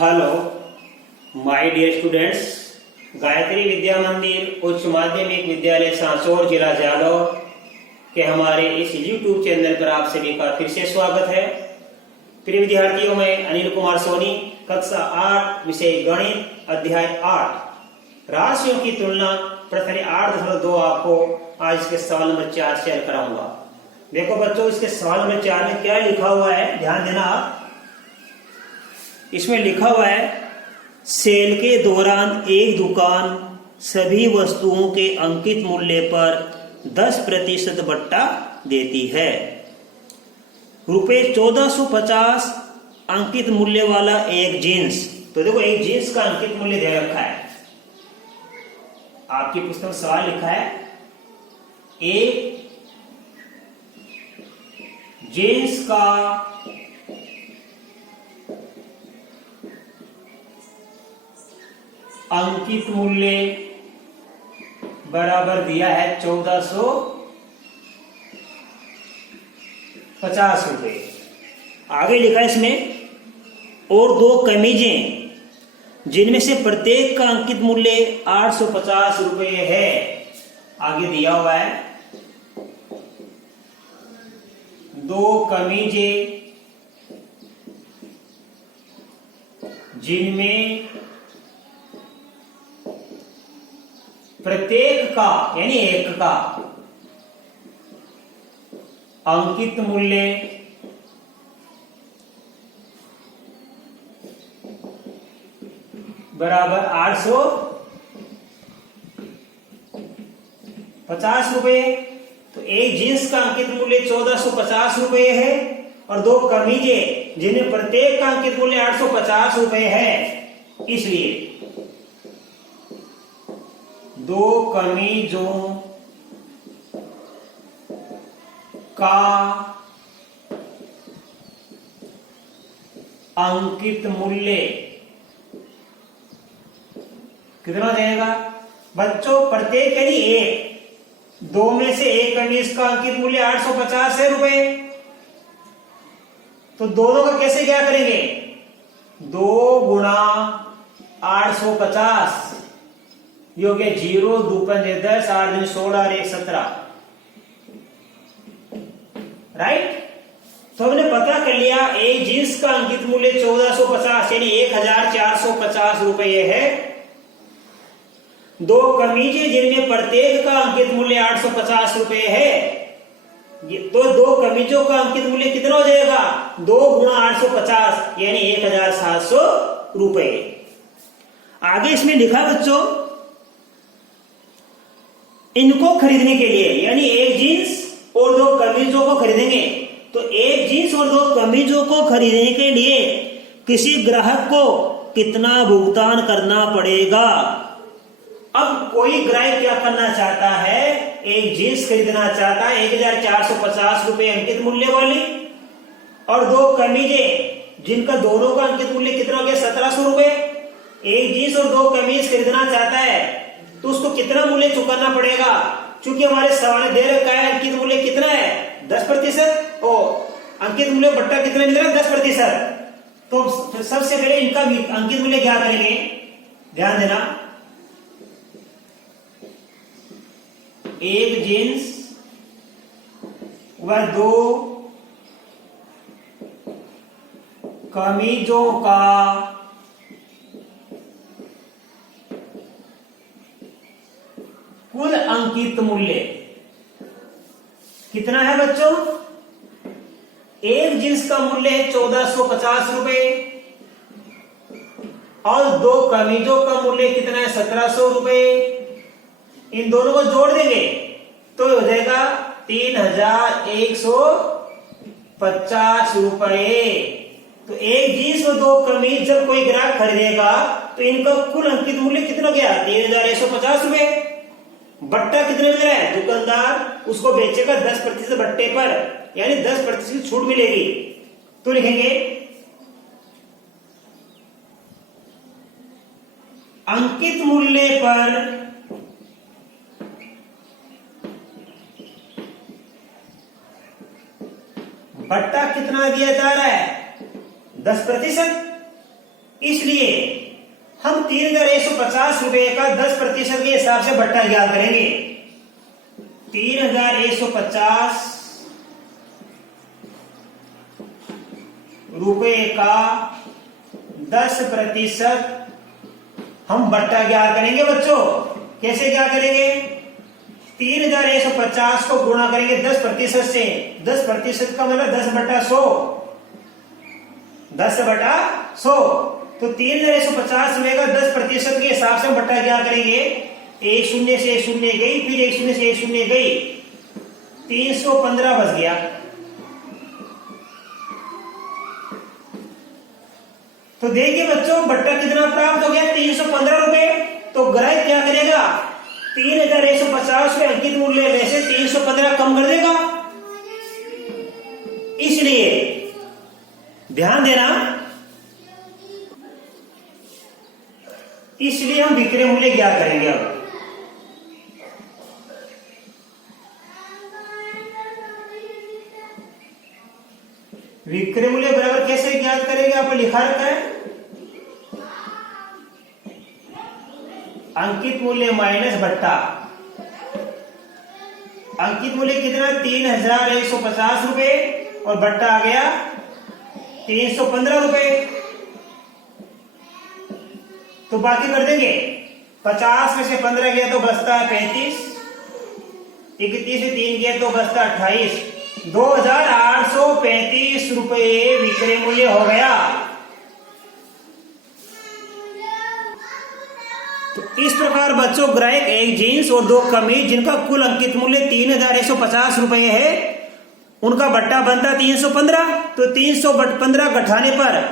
Hello my dear students, Gayatri Vidya Mandir उच्च माध्यमिक विद्यालय सांचौर जिला जालौर के हमारे इस YouTube चैनल पर आप सभी का फिर से स्वागत है। प्रिय विद्यार्थियों, मैं अनिल कुमार सोनी, कक्षा 8 विषय गणित अध्याय 8 राशियों की तुलना प्रश्न 8.2 आपको आज इसके सवाल नंबर 4 से हल कराऊंगा। देखो बच्चों, इसके सवाल नंबर 4 में क्या लिखा हुआ है, ध्यान देना आप। इसमें लिखा हुआ है, सेल के दौरान एक दुकान सभी वस्तुओं के अंकित मूल्य पर 10% बट्टा देती है। रुपए 1450 अंकित मूल्य वाला एक जींस, तो देखो एक जींस का अंकित मूल्य दे रखा है, आपकी पुस्तक में सवाल लिखा है, एक जींस का अंकित मूल्य बराबर दिया है 1450 रुपए। आगे लिखा है इसमें, और दो कमीजें जिनमें से प्रत्येक का अंकित मूल्य 850 रुपए है। आगे दिया हुआ है, दो कमीजें जिनमें प्रत्येक का यानी एक का अंकित मूल्य बराबर 850 रुपए। तो एक जींस का अंकित मूल्य 1450 रुपए है और दो कमीजें जिन्हें प्रत्येक का अंकित मूल्य 850 रुपए है, इसलिए दो कमीजों का अंकित मूल्य कितना जाएगा बच्चों? प्रत्येक यानी एक, दो में से एक कमीज का अंकित मूल्य 850 है रुपए, तो दोनों का कैसे क्या करेंगे? 2 गुणा 850 हो गया 0, 2 पंजे 10, 8 दिन 16 और 1 17, राइट। तो हमने पता कर लिया एक जींस का अंकित मूल्य 1450 यानी 1450 रुपये है। दो कमीजें जिनमें प्रत्येक का अंकित मूल्य 850 रुपये है, तो दो कमीजों का अंकित मूल्य कितना हो जाएगा? 2 गुणा 850 यानी 1700 रुपये। आगे इसमें लिखा बच्चों, इनको खरीदने के लिए यानी एक जींस और दो कमीजों को खरीदेंगे, तो एक जींस और दो कमीजों को खरीदने के लिए किसी ग्राहक को कितना भुगतान करना पड़ेगा? अब कोई ग्राहक क्या करना चाहता है, एक जींस खरीदना चाहता है 1450 रुपए अंकित मूल्य वाली, और दो कमीजें जिनका दोनों का अंकित मूल्य कितना हो गया? 1700 रुपए। एक जींस और दो कमीज खरीदना चाहता है तो उसको कितना मूल्य चुकाना पड़ेगा? क्योंकि हमारे सवाल दे रखा है अंकित मूल्य कितना है? 10%। और अंकित मूल्य बट्टा कितना मिल रहा है? 10%। तो सबसे पहले इनका अंकित मूल्य क्या करेंगे, ध्यान देना। एक जींस व दो कमीजों का कुल अंकित मूल्य कितना है बच्चों? एक जींस का मूल्य है 1450 रुपए और दो कमीजों का मूल्य कितना है? 1700 रुपए। इन दोनों को जोड़ देंगे तो हो जाएगा 3150 रुपए। तो एक जींस और दो कमीज जब कोई ग्राहक खरीदेगा तो इनका कुल अंकित मूल्य कितना गया? 3150 रुपए। बट्टा कितने मिल रहा है? दुकानदार उसको बेचेगा 10% बट्टे पर, यानी 10% की छूट मिलेगी। तो लिखेंगे अंकित मूल्य पर बट्टा कितना दिया जा रहा है? 10%। इसलिए हम 3150 रुपए का 10% के हिसाब से भट्टा ज्ञात करेंगे। 3150 रुपए का 10% हम भट्टा ज्ञात करेंगे बच्चों। कैसे ज्ञात करेंगे? 3150 को गुणा करेंगे 10% से। 10% का मतलब 10/100। 10/100 तो 3150 रुपए का 10% के हिसाब से हम भट्टा ज्ञात करेंगे। एक शून्य से एक शून्य गई, फिर एक शून्य से एक शून्य गई, 315 बच गया। तो देखिए बच्चों, भट्टा कितना प्राप्त हो गया? 315 रुपए। तो ग्राहक क्या करेगा? 3150 रुपए अंकित मूल्य में से 315 कम कर देगा। इसलिए ध्यान देना, इसलिए हम विक्रय मूल्य ज्ञात करेंगे। अब विक्रय मूल्य बराबर कैसे ज्ञात करेंगे? आपको लिखा रखा है अंकित मूल्य माइनस भट्टा। अंकित मूल्य कितना? 3150 रुपए और भट्टा आ गया 315 रुपए। तो बाकी कर देंगे, 50 में से 15 गया तो बचता है 35, 31 से 3 गया तो बचता 28। 2835 रुपए विक्रय मूल्य हो गया। तो इस प्रकार बच्चों, ग्राहक एक जींस और 2 कमीज जिनका कुल अंकित मूल्य 3150 रुपए है, उनका भट्टा बनता 315। तो 315 घटाने पर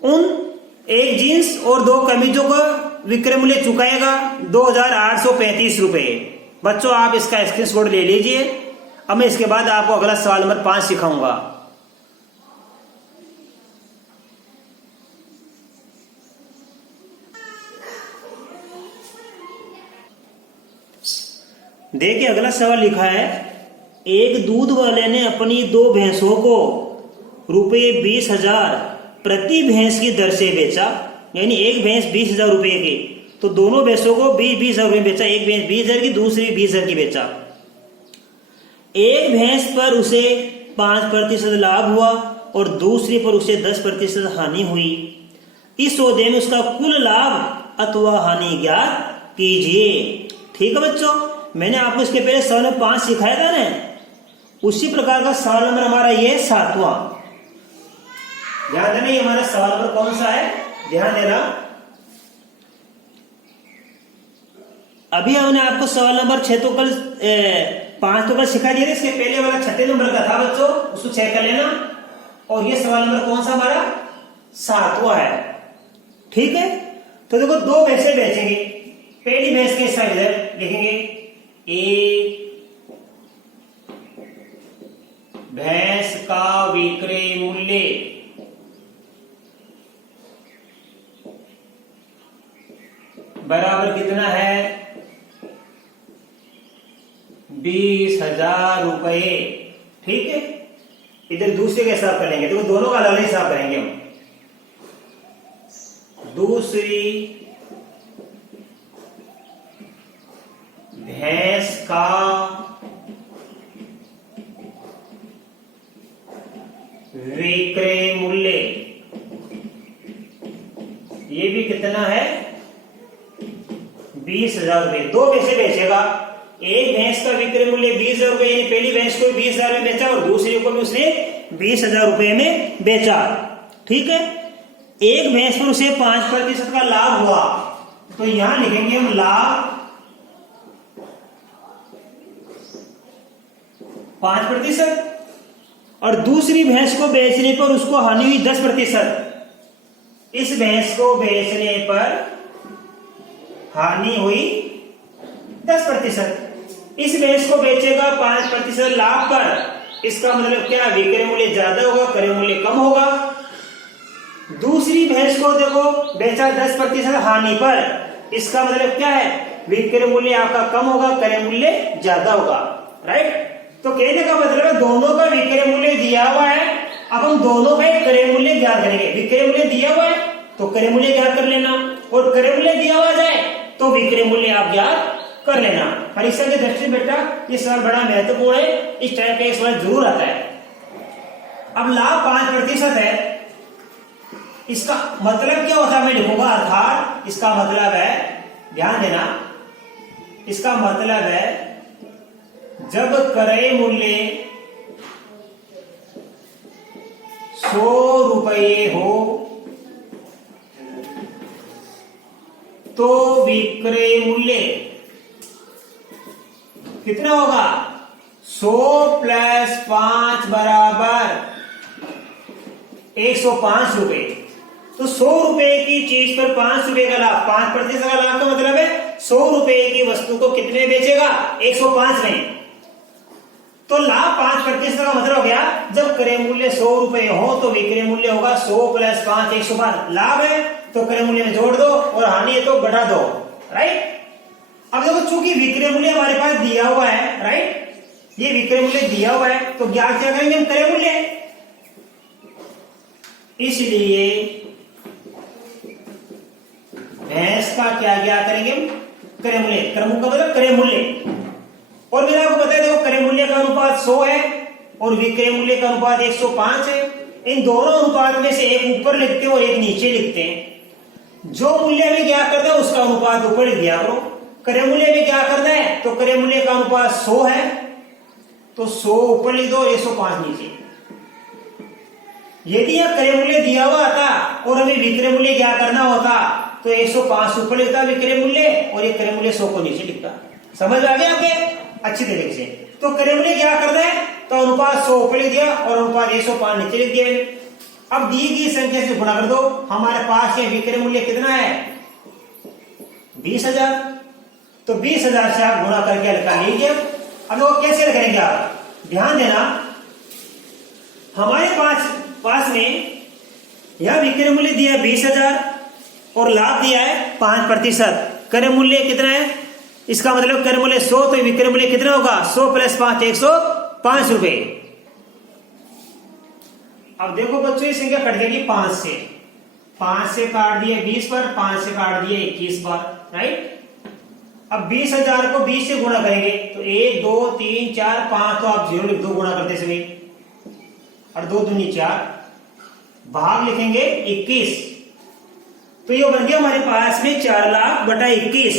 उन एक जींस और 2 कमीजों का विक्रय मूल्य चुकाएगा 2835 रुपए। बच्चों आप इसका स्क्रीनशॉट ले लीजिए। अब मैं इसके बाद आपको अगला सवाल नंबर 5 सिखाऊंगा। देखिए अगला सवाल लिखा है, एक दूध वाले ने अपनी 2 भैंसों को रुपये 20,000 प्रति भैंस की दर से बेचा। यानी एक भैंस 20,000 रुपए की, तो दोनों भैंसों को 20,000 रुपए बेचा। एक भैंस 20,000 की, दूसरी 20,000 की बेचा। एक भैंस पर उसे 5% लाभ हुआ और दूसरी पर उसे 10% हानि हुई। इस सौदे में उसका कुल लाभ अथवा हानि ज्ञात कीजिए। ठीक है बच्चों, मैंने आपको इसके पहले सवाल में 5 सिखाया था ना, उसी प्रकार का सवाल नंबर हमारा ये 7वां। ध्यान देना, ये हमारा सवाल नंबर कौन सा है? ध्यान देना। अभी हमने आपको सवाल नंबर 6 तो कल 5 तो कल सिखा दिया था। इसके पहले वाला 6 नंबर का था बच्चों, उसको चेक कर लेना। और ये सवाल नंबर कौन सा हमारा? 7वां है। ठीक है, तो देखो 2 भैंसे बेचेंगे। पहली भैंस के हिस्सा इधर लिखेंगे, एक भैंस का विक्रय मूल्य बराबर कितना है? 20,000 रुपए। ठीक है, इधर दूसरे का हिसाब करेंगे, तो दोनों का अलग हिसाब करेंगे हम। दूसरी भैंस का विक्रय मूल्य, ये भी कितना है? 20,000 रुपए। 2 भैंसे बेचेगा। एक भैंस का विक्रय मूल्य 20,000 रुपए, यानी पहली भैंस को 20,000 में बेचा और दूसरी को भी उसने 20,000 रुपए में बेचा। ठीक है, एक भैंस पर उसे 5% का लाभ हुआ, तो यहां लिखेंगे हम लाभ 5%। और दूसरी भैंस को बेचने पर उसको हानि हुई 10%। इस भैंस को बेचने पर हानि हुई 10%। इस भैंस को बेचेगा 5% लाभ पर। इसका मतलब क्या? विक्रय मूल्य ज्यादा होगा, क्रय मूल्य कम होगा। दूसरी भैंस को देखो बेचा 10% हानि पर। इसका मतलब क्या है? विक्रय मूल्य आपका कम होगा, क्रय मूल्य ज्यादा होगा। राइट, तो कहने का मतलब है दोनों का विक्रय मूल्य दिया हुआ है। अब हम दोनों का क्रय मूल्य ज्ञात करेंगे। विक्रय मूल्य दिया हुआ है तो क्रय मूल्य ज्ञात कर लेना, और क्रय मूल्य दिया हुआ जाए तो विक्रय मूल्य आप ज्ञात कर लेना। परीक्षा के दृष्टि से बेटा ये सवाल बड़ा महत्वपूर्ण है, इस टाइप का सवाल जरूर आता है। अब लाभ 5% है, इसका मतलब क्या होता है मैं लिखूंगा, अर्थात इसका मतलब है, ध्यान देना, इसका मतलब है जब क्रय मूल्य 100 रुपये हो तो विक्रय मूल्य कितना होगा, 100 प्लस 5 बराबर 105 रुपए। तो 100 रुपए की चीज पर 5 रुपए का लाभ, 5% का लाभ का मतलब है 100 रुपए की वस्तु को कितने बेचेगा, 105 में। तो लाभ 5% का मतलब हो गया जब क्रय मूल्य 100 रुपए हो तो विक्रय मूल्य होगा 100 प्लस 5 105। लाभ है तो क्रय मूल्य में जोड़ दो, और हानि है तो घटा दो, राइट। अब देखो चूंकि विक्रय मूल्य हमारे पास दिया हुआ है, राइट, ये विक्रय मूल्य दिया हुआ है तो ज्ञात क्या करेंगे हम, क्रय मूल्य। इसलिए भैंस का क्या ज्ञात करेंगे हम, क्रय मूल्य। क्रम का मतलब क्रय मूल्य। और मेरा आपको पता है देखो क्रय मूल्य का अनुपात 100 है और विक्रय मूल्य का अनुपात 105 है। इन दोनों अनुपात में से एक ऊपर लिखते हैं और एक नीचे लिखते हैं। जो मूल्य में क्या करना है उसका अनुपात ऊपर लिख दिया करो। क्रय मूल्य में क्या करना है तो क्रय मूल्य का अनुपात 100 है तो 100 ऊपर लिख दो, 105 नीचे। यदि यह क्रय मूल्य दिया हुआ था और हमें विक्रय मूल्य क्या करना होता तो 105 ऊपर लिखता विक्रय मूल्य और ये क्रय मूल्य 100 को नीचे लिखता। समझ आ गया आपके अच्छी तरीके से। तो क्रय मूल्य क्या करना है तो अनुपात 100 ऊपर लिख दिया और अनुपात 105 नीचे लिख दिया। अब दी गई संख्या से गुणा कर दो। हमारे पास ये विक्रय मूल्य कितना है 20,000, तो 20,000 से आप गुणा करके निकाल लीजिए। अब वो कैसे करेंगे आप, ध्यान देना, हमारे पास में यह विक्रय मूल्य दिया है 20,000 और लाभ दिया है 5%। क्रय मूल्य कितना है, इसका मतलब क्रय मूल्य 100 तो विक्रय मूल्य कितना होगा 100 प्लस 5 105 रुपए। अब देखो बच्चों ये संख्या कट जाएगी 5 से, 5 से काट दिए 20 पर, 5 से काट दिए 21 बार, राइट। अब 20,000 को 20 से गुणा करेंगे तो 1 2 3 4 5, तो आप 0 लिख दो गुणा करते समय, और 2 दूनी 4, भाग लिखेंगे 21, तो ये बन गया हमारे पास में 4 लाख बटा 21।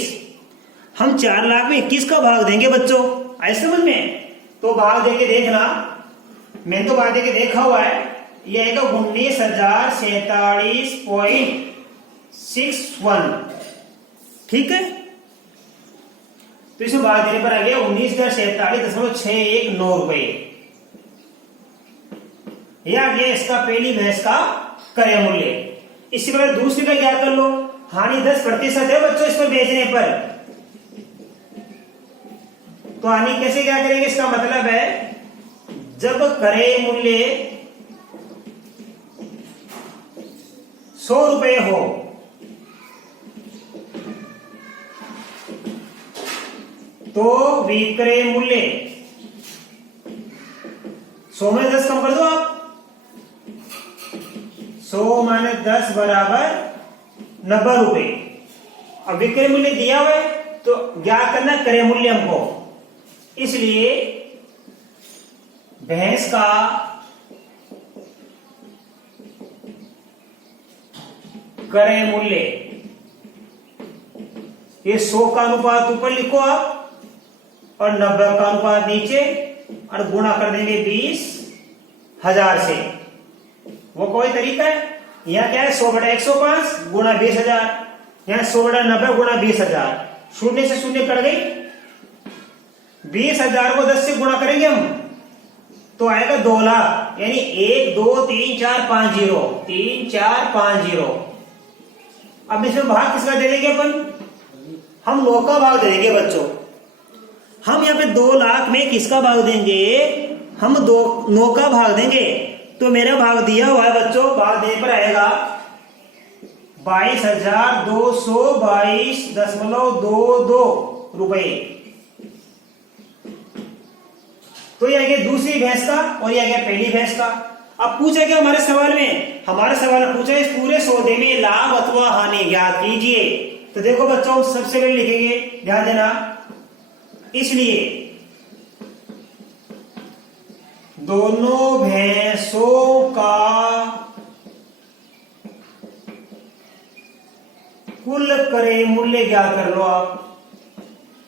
हम 4 लाख में 21 का भाग देंगे बच्चों, आए समझ में। तो भाग देके देखना, मैंने तो भाग देके देखा हुआ है, यह आएगा 19,047.61, ठीक है। तो इसमें भाग देने पर आ गया 19,047.619 रुपए। यह आ गया इसका पहली भैंस का क्रय मूल्य। इसी प्रकार दूसरी का क्या कर लो, हानि 10% है बच्चों इस पर बेचने पर, तो हानि कैसे क्या करेंगे, इसका मतलब है जब क्रय मूल्य 100 रुपए हो तो विक्रय मूल्य 100 में 10 कम कर दो आप, 100 माइनस 10 बराबर 90 रुपए। अब विक्रय मूल्य दिया हुआ है तो ज्ञात करना क्रय मूल्य हमको, इसलिए भैंस का क्रय मूल्य, ये 100 का अनुपात ऊपर लिखो आप और 90 का अनुपात नीचे, और गुणा कर देंगे 20,000 से। वो कोई तरीका है, यहां क्या है 100 बटा 105 गुणा 20,000, यहां 100 बटा 90 गुणा 20,000, शून्य से शून्य कट गई। 20,000 को 10 से गुणा करेंगे हम तो आएगा 2 लाख, यानी 1 2 3 4 5 0, 3 4 5 0। अब इसमें भाग किसका दे देंगे अपन, हम 9 का भाग दे देंगे बच्चों। हम यहाँ पे 2 लाख में किसका भाग देंगे, हम 9 का भाग देंगे। तो मेरा भाग दिया हुआ है बच्चों, भाग देने पर आएगा 22,222.22 रुपए। तो ये आ गया दूसरी भैंस का और ये आ गया पहली भैंस का। अब पूछा क्या हमारे सवाल में, हमारे सवाल में पूछा इस पूरे सौदे में लाभ अथवा हानि ज्ञात कीजिए। तो देखो बच्चों सबसे पहले लिखेंगे, ध्यान देना, इसलिए दोनों भैंसों का कुल क्रय मूल्य ज्ञात कर लो आप।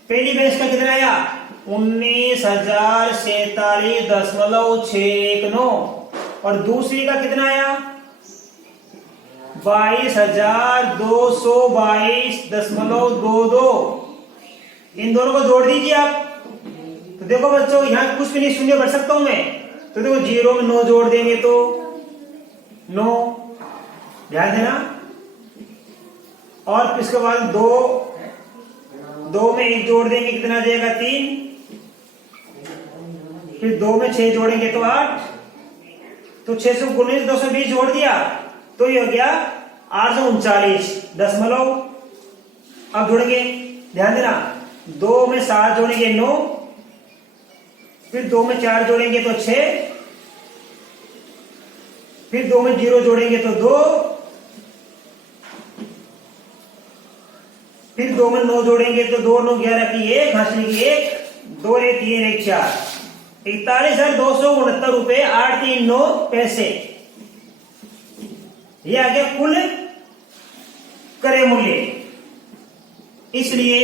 पहली भैंस का कितना आया 19,047.619 और दूसरी का कितना आया 22,222.22। इन दोनों को जोड़ दीजिए आप। तो देखो बच्चों यहां कुछ भी नहीं, शून्य भर सकता हूं मैं। तो देखो 0 में 9 जोड़ देंगे तो 9, ध्यान देना। और इसके बाद 2 में 1 जोड़ देंगे कितना आ जाएगा 3, फिर 2 में 6 जोड़ेंगे तो 8, तो 619 220 जोड़ दिया तो ये हो गया 839 दशमलव। अब जोड़ेंगे, ध्यान देना, 2 में 7 जोड़ेंगे 9, फिर 2 में 4 जोड़ेंगे तो 6, फिर 2 में 0 जोड़ेंगे तो 2, फिर 2 में 9 जोड़ेंगे तो 2 9 11 की 1, हासिल की 1, 2 1 3 1 4, 41,269.839। ये आ गया कुल क्रय मूल्य। इसलिए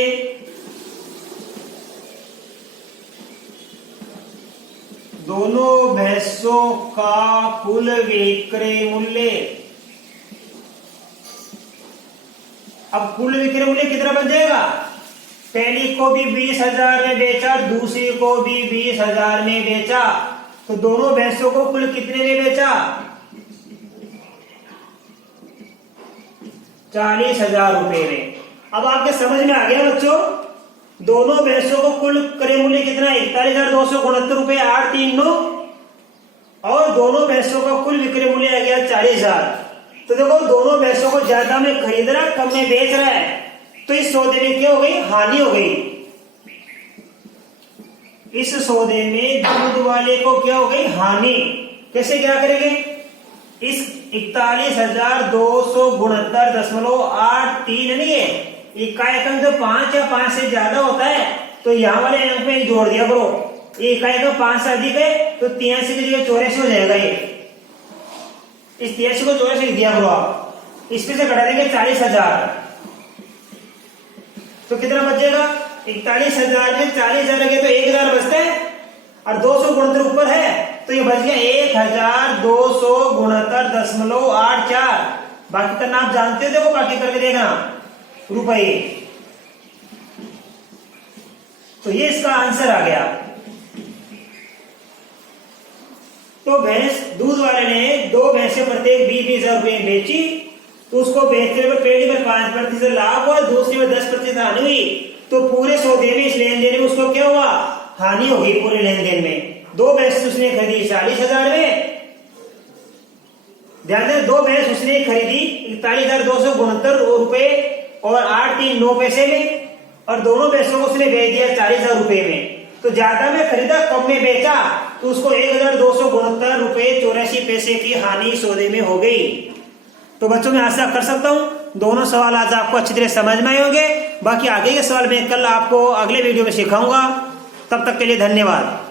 दोनों भैंसों का कुल विक्रय मूल्य, अब कुल विक्रय मूल्य कितना बन जाएगा, पहली को भी 20,000 में बेचा, दूसरी को भी 20,000 में बेचा, तो दोनों भैंसों को कुल कितने में बेचा 40,000 रुपए में। अब आपके समझ में आ गया बच्चों, दोनों भैंसों को कुल क्रय मूल्य कितना 41,269.839 और दोनों भैंसों का कुल विक्रय मूल्य आ गया 40,000। तो देखो दोनों भैंसों को ज्यादा में खरीद रहा है, कम में बेच रहा है, तो इस सौदे में क्या हो गई, हानि हो गई। इस सौदे में दूध वाले को क्या हो गई, हानि। कैसे क्या करेंगे, इस 41,269.839 नहीं है, इकाई अंक तो 5 या 5 से ज्यादा होता है, तो यहाँ वाले अंक में जोड़ दिया करो। इकाई अंक 5 से अधिक है तो 83 की जगह 84 हो जाएगा। ये इस 83 को 84 लिख दिया करो आप। इसमें से घटा देंगे 40,000, तो कितना बचेगा 41,000 में 40,000 लगे तो 1,000 बचते हैं और 269 ऊपर है तो ये बच गया 1,269.84। बाकी करना आप जानते हो, देखो बाकी करके देखना रुपए। तो ये इसका आंसर आ गया। तो भैंस दूध वाले ने 2 भैंसे प्रत्येक 20,000 रुपए में बेची, तो उसको बेचने पर पहली बार 5% लाभ हुआ, दूसरी में 10% हानि हुई। तो पूरे सौदे में इस लेन देन में उसको क्या हुआ, हानि हो गई पूरे लेन देन में। 2 भैंस उसने खरीदी 40,000 में, ध्यान दें 2 भैंस उसने खरीदी 41,269 रुपए और 839 पैसे में, और दोनों भैंसों को उसने बेच दिया 40,000 रुपए में। तो ज्यादा में खरीदा कम में बेचा, तो उसको 1,269 रुपए 84 पैसे की हानि सौदे में हो गई। तो बच्चों मैं आशा कर सकता हूं दोनों सवाल आज आपको अच्छी तरह समझ में आए होंगे। बाकी आगे के सवाल मैं कल आपको अगले वीडियो में सिखाऊंगा। तब तक के लिए धन्यवाद।